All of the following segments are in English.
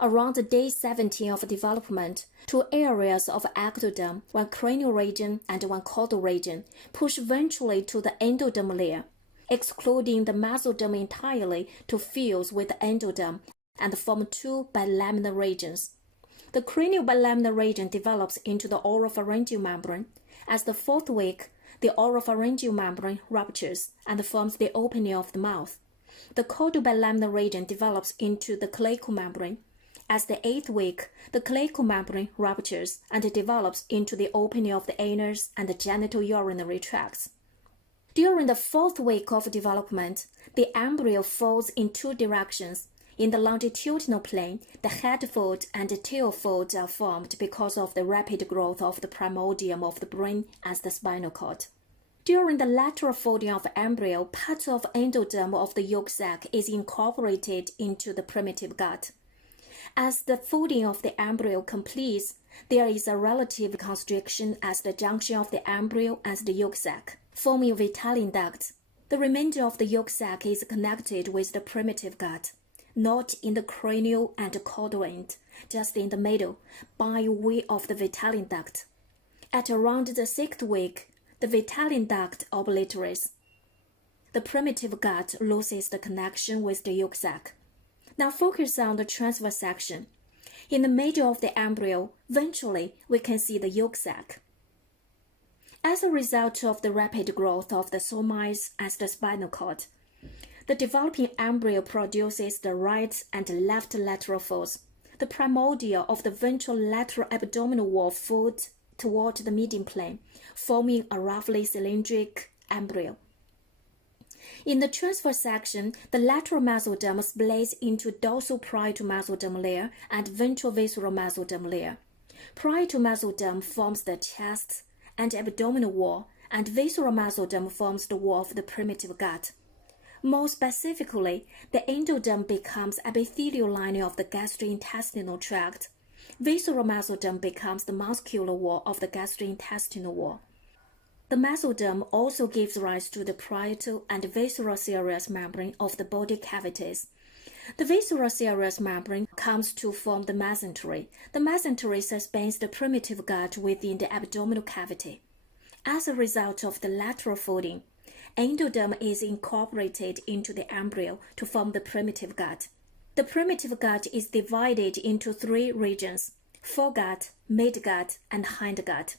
around day 17 of development, two areas of ectoderm, one cranial region and one caudal region, push ventrally to the endoderm layer, excluding the mesoderm entirely to fuse with the endoderm and form two bilaminar regions. The cranial bilaminar region develops into the oropharyngeal membrane. As the fourth week, the oropharyngeal membrane ruptures and forms the opening of the mouth. The caudal bilaminar region develops into the cleidocranial membrane. As the eighth week, the cleidocranial membrane ruptures and develops into the opening of the anus and the genital urinary tracts. During the fourth week of development, the embryo folds in two directions. In the longitudinal plane, the head fold and the tail folds are formed because of the rapid growth of the primordium of the brain and the spinal cord. During the lateral folding of the embryo, part of endoderm of the yolk sac is incorporated into the primitive gut. As the folding of the embryo completes, there is a relative constriction at the junction of the embryo and the yolk sac, forming a vitelline duct. The remainder of the yolk sac is connected with the primitive gut, not in the cranial and caudal end, just in the middle, by way of the vitelline duct. At around the sixth week, the vitelline duct obliterates. The primitive gut loses the connection with the yolk sac. Now focus on the transverse section. In the middle of the embryo, ventrally, we can see the yolk sac. As a result of the rapid growth of the somites and the spinal cord, the developing embryo produces the right and left lateral folds. The primordia of the ventral lateral abdominal wall fold toward the median plane, forming a roughly cylindric embryo. In the transverse section, the lateral mesoderm splits into dorsal parietal mesoderm layer and ventral visceral mesoderm layer. Parietal mesoderm forms the chest and abdominal wall, and visceral mesoderm forms the wall of the primitive gut. More specifically, the endoderm becomes epithelial lining of the gastrointestinal tract. Visceral mesoderm becomes the muscular wall of the gastrointestinal wall. The mesoderm also gives rise to the parietal and visceral serous membrane of the body cavities. The visceral serous membrane comes to form the mesentery. The mesentery suspends the primitive gut within the abdominal cavity. As a result of the lateral folding, endoderm is incorporated into the embryo to form the primitive gut. The primitive gut is divided into three regions: foregut, midgut, and hindgut.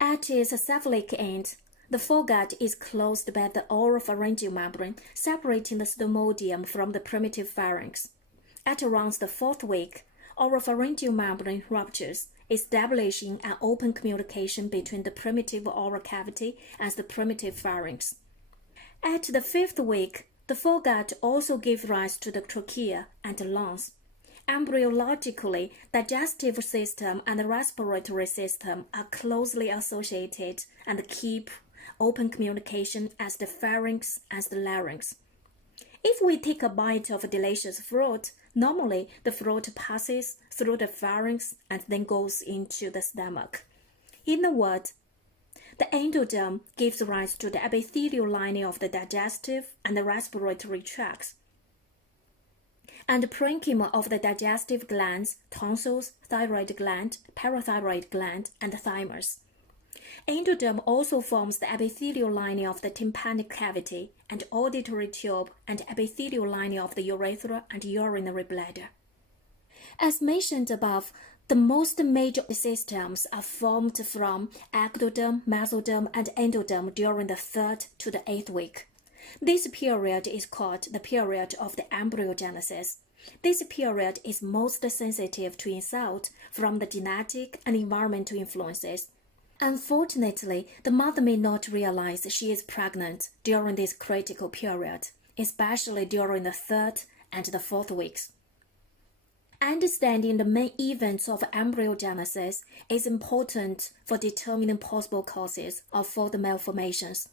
At its cephalic end, the foregut is closed by the oropharyngeal membrane, separating the stomodium from the primitive pharynx. At around the fourth week, oropharyngeal membrane ruptures, establishing an open communication between the primitive oral cavity and the primitive pharynx. At the fifth week, the foregut also gives rise to the trachea and lungs. Embryologically, digestive system and respiratory system are closely associated and keep open communication as the pharynx and the larynx. If we take a bite of a delicious fruit, normally the fruit passes through the pharynx and then goes into the stomach. In a word, the endoderm gives rise to the epithelial lining of the digestive and the respiratory tracts, and the parenchyma of the digestive glands, tonsils, thyroid gland, parathyroid gland, and thymus. Endoderm also forms the epithelial lining of the tympanic cavity and auditory tube and epithelial lining of the urethra and urinary bladder. As mentioned above, the most major systems are formed from ectoderm, mesoderm, and endoderm during the third to the eighth week. This period is called the period of the embryogenesis. This period is most sensitive to insult from the genetic and environmental influences. Unfortunately, the mother may not realize she is pregnant during this critical period, especially during the third and the fourth weeks. Understanding the main events of embryogenesis is important for determining possible causes of further malformations.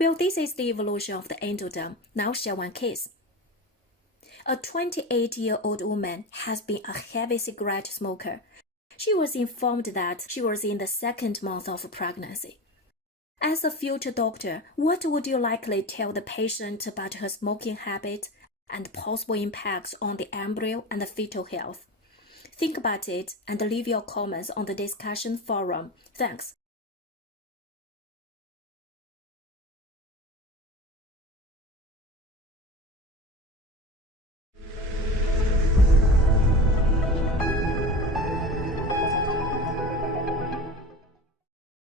Well, this is the evolution of the endoderm. Now share one case. A 28-year-old woman has been a heavy cigarette smoker. She was informed that she was in the second month of pregnancy. As a future doctor, what would you likely tell the patient about her smoking habit and possible impacts on the embryo and the fetal health? Think about it and leave your comments on the discussion forum. Thanks.